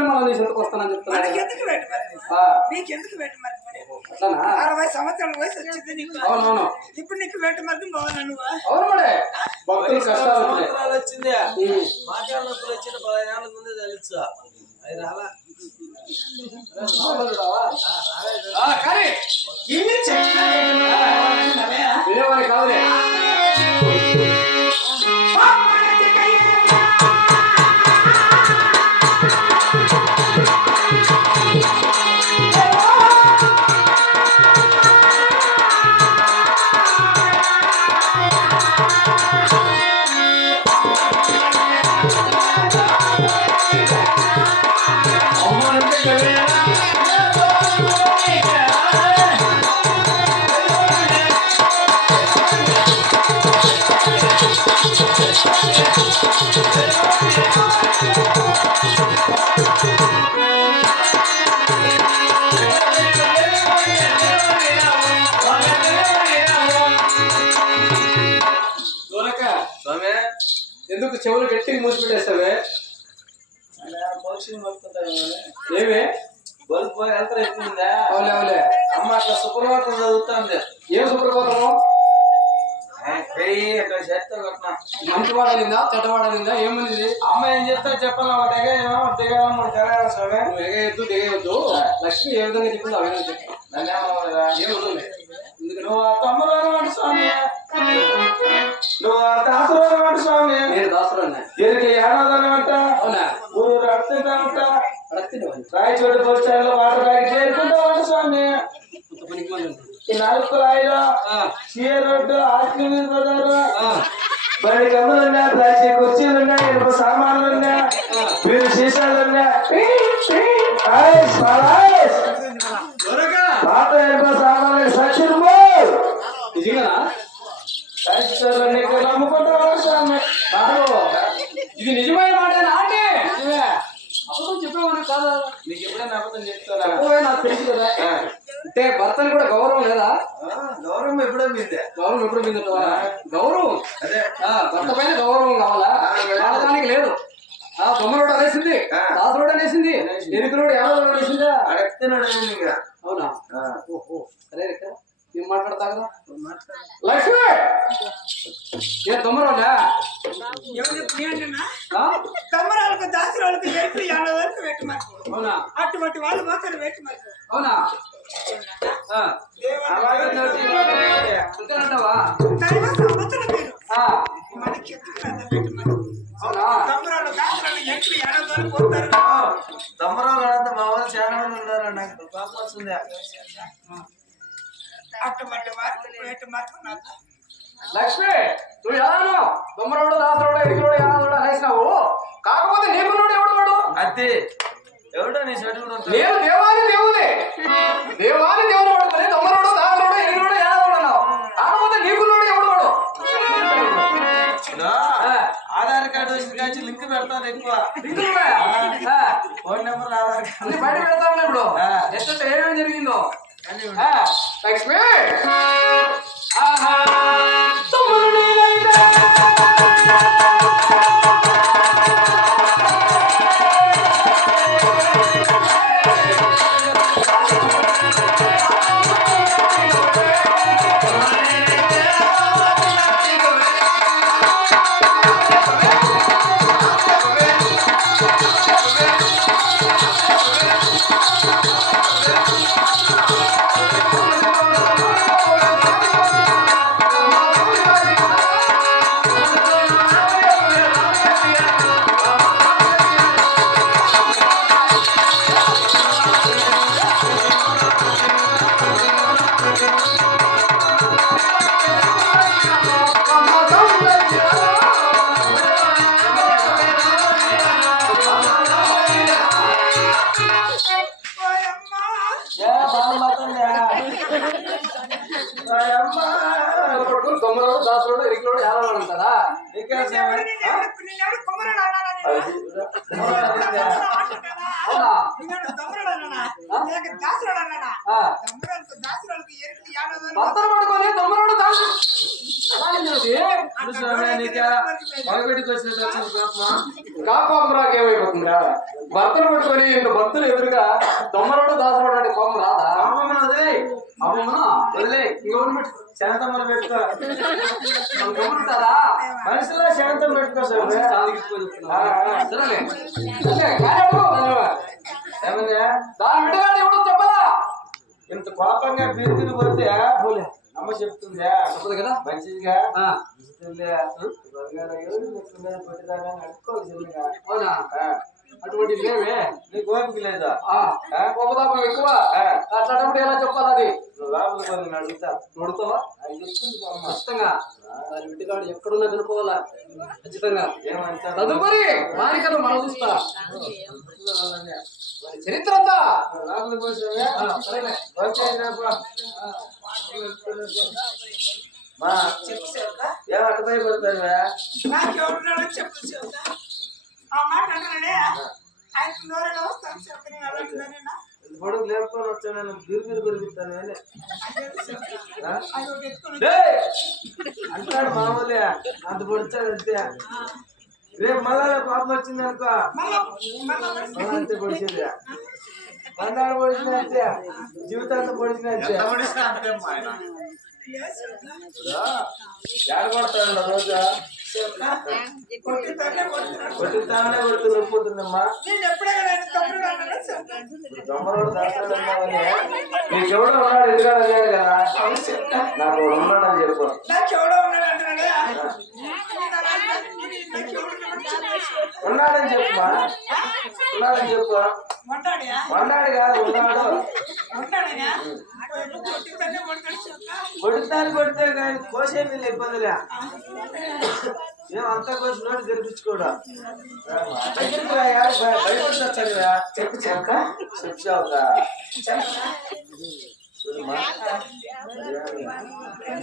చెప్పిన మళ్ళీ నీ సొంతకు వస్తానని చెప్తున్నా మనకి ఎందుకు పెట్టు మరి ఆ, నీకు ఎందుకు పెట్టు మరి అట్లానా? అరవై సంవత్సరాల వయసు వచ్చింది నీకు. అవునవును ఇప్పుడు నీకు పెట్టు మరి బాగున్నా నువ్వు? అవును మడే భక్తులు కష్టాలు వచ్చింది. నొప్పులు వచ్చిన పదిహేను ఏళ్ళ ముందే తెలుసు. అది రాలా. ఆ, కానీ పక్షులు మొత్తుకుంటారు ఏమి? బల్బు పోయి యంత్రం ఎక్కువ అవులే అవులే. అమ్మ అట్లా సుప్రభాతం చదువుతుంది. ఏం సుప్రభాతము? పెయ్యి అట్లా చేత్తో కొట్టినా. మంచి వాడనిందా చెడ్డవాడనిందా ఏమనింది అమ్మ ఏం చెప్తా చెప్పాలి ఒక దిగ దిగాల మూడు తెగాల స్వామి. నువ్వు ఎగయొద్దు దిగయొద్దు లక్ష్మి ఏ విధంగా చెప్పిందో నన్నేమో ఏమవుతుంది ఎందుకంటే నువ్వు బయట కమ్ములు ఉన్నా ప్లాస్టిక్ కుర్చీలు ఉన్నా ఇనుప సామాన్లు ఉన్నా మీరు సీసాలు ఉన్నా ఐస్, ఐస్. దొరక. పాత ఇనుప సామాన్లు సచ్చిరు ఇది నిజమైన మాట నాటే అబద్ధం చెప్పేవాడు కాదా. నీకు ఎప్పుడైనా చెప్పవే నాకు తెలుసు కదా. అంటే భర్తని కూడా గౌరవం లేదా? గౌరవం ఎప్పుడో మీదే. గౌరవం ఎప్పుడు మీద గౌరవం? అదే. ఆ, భర్త పైన గౌరవం కావాలా? ఆడదానికి లేదు. ఆ దొమ్మరోడు అనేసింది. ఆ. దాసరోడు అనేసింది. ఎరుకులోడు ఎవరు అనేసిందా? అడగతున్నాడు అవునా? సరే రేఖ ఏం మాట్లాడతా కదా? లక్ష్మి! ఏ వరకు పెట్టు మరి అవునా? అటువంటి వాళ్ళు మాత్రం పెట్టు అవునా? తమ్మరాలు ఆడంతా మా వాళ్ళు చాలా మంది ఉన్నారు నాకు పాప వస్తుంది. అటువంటి వారికి మాత్రం నాకు లక్ష్మి నువ్వు ఎలాను దొమ్మరోడు దాసరోడు ఎరుకులోడు ఏనాడు అనేసినావు కాకపోతే నీకున్నాడు ఎవడు వాడు? అత్తి ఎవడో నీ ఉంటాడు. నేను దేవాది దేవుని దేవాది దేవుని పడుతుంది దొమ్మరోడు దాసరోడు ఎరుకులోడు ఏనాడు అన్నావు. కాకపోతే నీకున్నాడు ఎవడు వాడు? ఆధార్ కార్డు వచ్చిన కాచి లింక్ పెడతాను ఎక్కువ. Phone number Aadhaar card. బయట పెడతా ఉన్నా ఇప్పుడు. ఆ. ఎట్ట ఏమేమి జరిగిందో. లక్ష్మి! ఆహా! పట్టుకొని దొంగలోడు దాసు మగబిడ్డకి వచ్చినట్టు వచ్చింది పాపమా కాపాపం రాకేమైపోతుందిరా భర్తను పట్టుకొని ఇంకా భక్తులు ఎదురుగా దొమ్మలోడు దాసలోడు అంటే కోపం రాదా. గవర్నమెంట్ శాంతమ్మలు పెట్టుకో గమనిస్తారా మనుషుల్లో శాంతం పెట్టుకో సార్ దాని బిడ్డగాడు ఎవడో చెప్పదా ఇంత కోపంగా బీరుకుని పోతే అమ్మ చెప్తుందా తప్పదు కదా మంచిదిగా. అవునా ఆ, అటువంటి లేవే. నీకు ఓపిక లేదా? ఆ, కోపతాపం ఎక్కువ. అట్లాంటప్పుడు ఎలా చెప్పాలి అది? నువ్వు లోపలికి పోయి నేను అడుగుతా. నడుతావా? అది చెప్తుంది అమ్మ ఖచ్చితంగా. దాని బిడ్డగాడు ఎక్కడున్నా కనుక్కోవాలా ఖచ్చితంగా. ఏమంటా తదుపరి మానికను మనం చూస్తా. మరి చరిత్ర అంతా. లోపలికి పోసావా సరేలే. మా. చెప్పు శివక ఏం నాకు ఎవరున్నాడో చెప్పు శివక పొడుగు లేపుకొని వచ్చాను? నేను బిరు బిరు పెరుగుతాను! అంటాడు మామూలే. అంత పొడిచాడు అంతే. రేపు మళ్ళా పాపం వచ్చింది అనుకో. అంతే పొడిచేది. పన్నాడు పొడిచిన అంతే. జీవితాంతం పొడిచిన అంతే రోజు. కొట్టిస్తానే కొడుతూ? దొమ్మరోడు ఉన్నాడు ఎదుగాడు కదా నాకు ఉన్నాడని చెప్పు. ఉన్నాడని చెప్పుమా ఉన్నాడని చెప్పు మొండాడియా? ఉన్నాడు కాదు ఉన్నాడు మొండాడినా? ఎప్పుడు కొట్టితేనే కొడతాడు శివక. కొడుతాను కొడితే కానీ కోసే మీద ఇబ్బందిలే ఏం అంతా కోసి నోటి తెరిపించుకోడా దగ్గరికి రా, యాడ భయ- భయపడొచ్చాడురా. చెప్పు చెప్పక చెప్పు చావుకా. చూడమ్మా.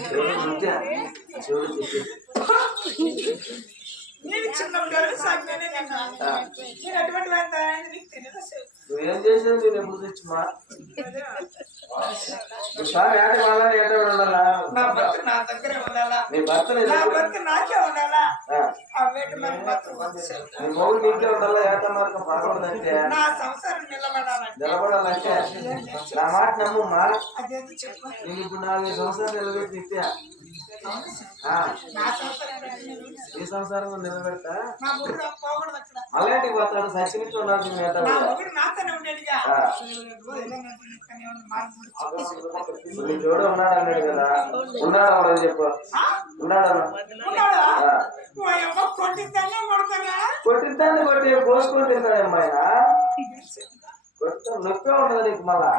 చూడు ముత్య. చూడు ముత్య. నేను చిన్నప్పుడు సాగితేనే నేను నేను అటువంటి వాడిని అని నీకు తెలియదు శివక. నువ్వేం చేసేది నేను ఎప్పుడు తెచ్చుమా ఒకసారి ఏట వాళ్ళని ఏట ఉండాలా నా భర్త నా దగ్గరే ఉండాలా నీ భర్త నీ భర్త నాకే ఉండాలా ఆ, వేటి భర్త. నీ మొగుడు నీకే ఉండాలా ఏట మార్గం పడకూడదంటే నా సంసారం నిలబడాలంటే నిలబడాలంటే నా మాట నమ్మమ్మా అదేంటి చెప్పు నేను ఇప్పుడు నాలుగు సంవత్సరాలు నిలబెట్టి ఇచ్చా ఈ సంవత్సరం నిలబెడతా మళ్ళీ పోతాడు సచినికి ఉండాల్సి నా ఉన్నాడు అన్నాడు కదా. ఉన్నాడు అవ్వదని చెప్పు. ఉన్నాడు కొట్టిద్దాన్ని కొట్టి కోసుకొని తింటాడమ్మా ఆయన కొట్ట నొప్పి ఉండదు నీకు మళ్ళా?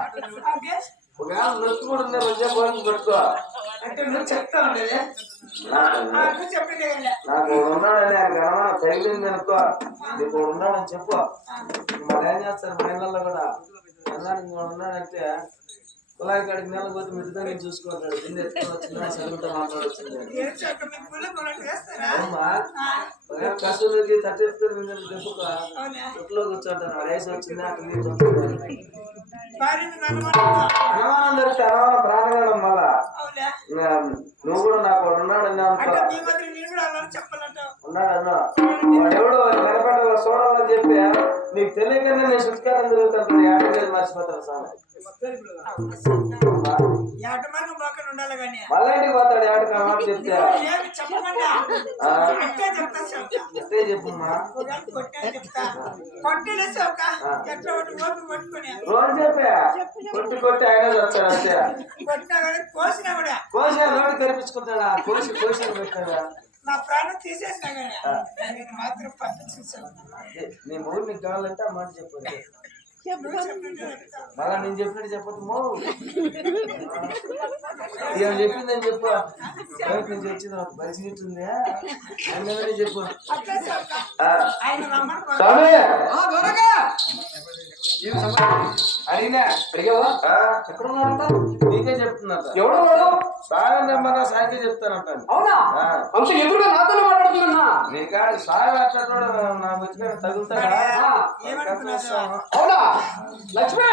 ఒకవేళ నొప్పి కూడా ఉండే మంచిగా పోయి కొట్టుకో. అంటే నువ్వు నాకు ఉన్నాడని గణమా తగిలింది అనుకో. నీకు ఉన్నాడని చెప్పు. మళ్ళీ ఏం చేస్తారు మా ఇళ్ళల్లో కూడా? అన్నాడు ఉన్నాడంటే కులాయి కాడికి నెల పోతే మిగతా నేను చూసుకుంటాడు. కింద ఎత్తుకొని వచ్చిందా చదువుతా ఆ, కష్టంలోకి తట్టెత్తుకొని ఇంట్లో కూర్చోంటాను. వయసు వచ్చిందా అక్కడ దొరికితే అనుమానం మళ్ళీ పోతాడు ఏడు కనమాట చెప్తే అంతే చెప్పుమ్మా రోజు చెప్పే కొట్టి కొట్టి ఆయన వచ్చాడు అంతే కోసినా రోడ్డు తెరిపించుకుంటాడా కోసి కోసి పెట్టాడా నా ప్రాణం తీసేసినా కానీ మాత్రం అదే, నీ మూడు నీకు కావాలంటే ఆ మాట చెప్పు మళ్ళా నేను చెప్పినట్టు చెప్పొద్దు మో. ఏం చెప్పిందని చెప్పు. బయట నుంచి వచ్చింది పరిస్థితి ఉంది చెప్పు? అడిగినా అడిగావా? ఆ, ఎక్కడున్నాడంట నీకే చెప్తున్నట ఎవడు వాడు? సాయం నెమ్మరా సాయికే చెప్తానంట అవునా. అంత ఎదురుగా నాతోనే మాట్లాడుతున్నా నీకా సాయం అట్లా నా బతికాడ తగులుతాడా? ఆ, ఏమనుకున్నావు అవునా? లక్ష్మి!